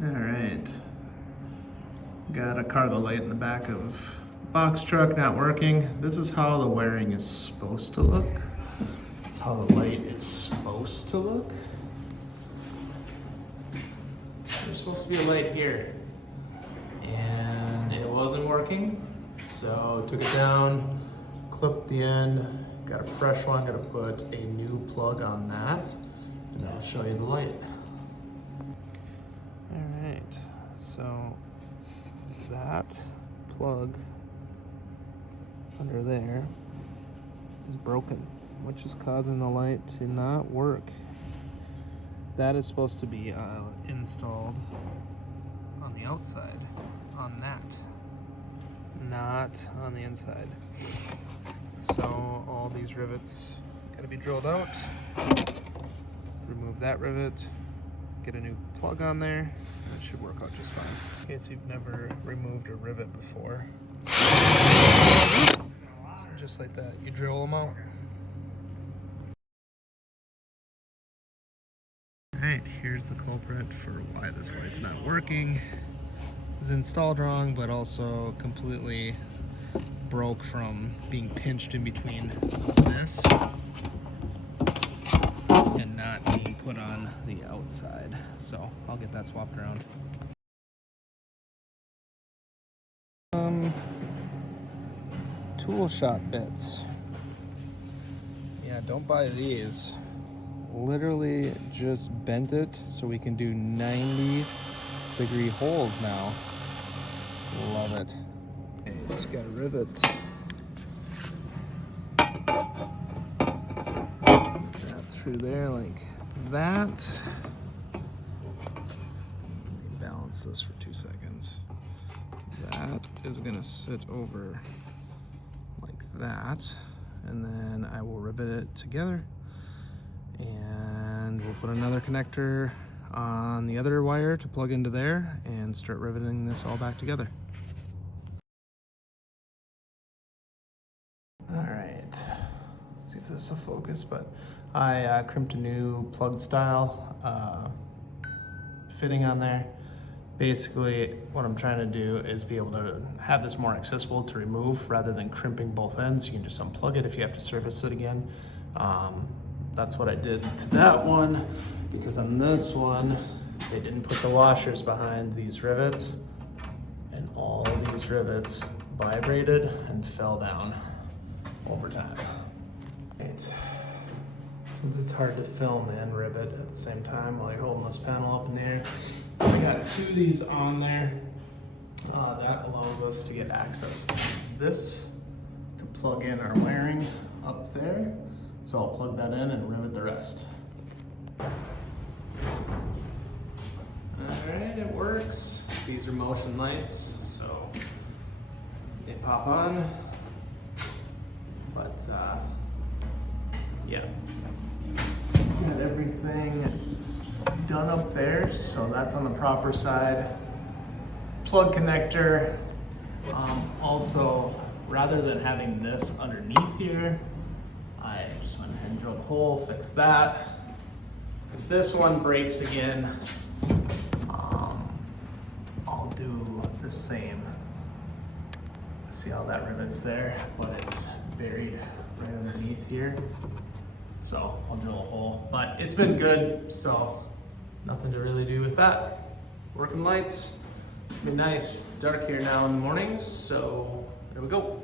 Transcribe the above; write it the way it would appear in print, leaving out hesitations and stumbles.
All right, got a cargo light in the back of the box truck not working. This is how the wiring is supposed to look. That's how the light is supposed to look. There's supposed to be a light here, and it wasn't working, so took it down, clipped the end, got a fresh one, got to put a new plug on that, and I'll show you the light. All right, so that plug under there is broken, which is causing the light to not work. That is supposed to be installed on the outside, on that, not on the inside. So all these rivets gotta be drilled out. Remove that rivet, get a new plug on there, and it should work out just fine. In case you've never removed a rivet before. So just like that, you drill them out. Alright, here's the culprit for why this light's not working. It's installed wrong, but also completely broke from being pinched in between this and not being put on the outside. So I'll get that swapped around. Tool shop bits. Yeah, don't buy these. Literally just bent it so we can do 90-degree holes now. Love it. Okay, it's got a rivet. That through there like that. Balance this for 2 seconds. That is gonna sit over like that, and then I will rivet it together. And we'll put another connector on the other wire to plug into there and start riveting this all back together. All right, see if this will focus, but I crimped a new plug style fitting on there. Basically, what I'm trying to do is be able to have this more accessible to remove rather than crimping both ends. You can just unplug it if you have to service it again. That's what I did to that one, because on this one, they didn't put the washers behind these rivets, and all these rivets vibrated and fell down over time. Right. Since it's hard to film and rivet at the same time while you're holding this panel up in the air, we got 2 of these on there. That allows us to get access to this to plug in our wiring up there. So I'll plug that in and rivet the rest. All right, it works. These are motion lights, so they pop on. But yeah, got everything done up there, so that's on the proper side. Plug connector. Also, rather than having this underneath here, I just went ahead and drilled a hole, fixed that. If this one breaks again, I'll do the same. See how that rivet's there, but it's buried right underneath here. So I'll drill a hole, but it's been good, so nothing to really do with that. Working lights, it's been nice. It's dark here now in the mornings, so there we go.